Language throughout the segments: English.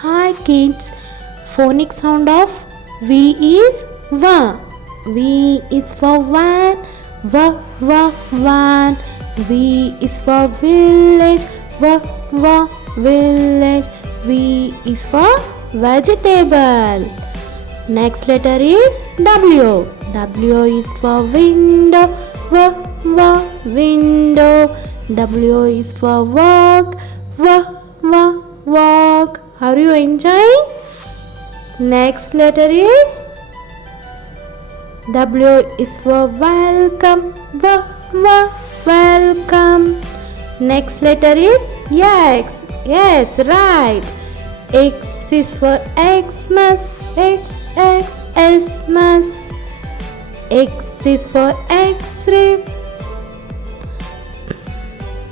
Hi kids, phonic sound of V is V. V is for van, van. V is for village, village. V is for vegetable. Next letter is W. W is for window, window. W is for walk, walk. Are you enjoying? Next letter is W is for welcome, welcome. Next letter is X. Yes, right. X is for Xmas, Xmas. X is for X-ray.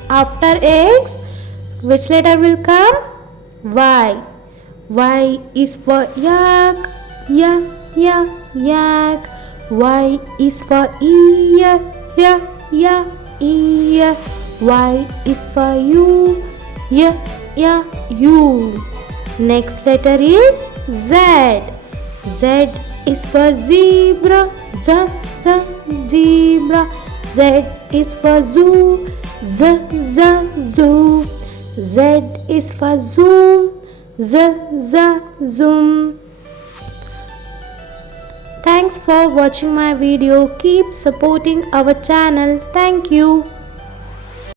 After X, which letter will come? Y. Y is for yak, yak. Y is for ear, ear. Y is for you, you. Next letter is Z. Z is for zebra, zebra. Z is for zoo, zoo. Z is for zoom, zoom. Thanks for watching my video. Keep supporting our channel. Thank you.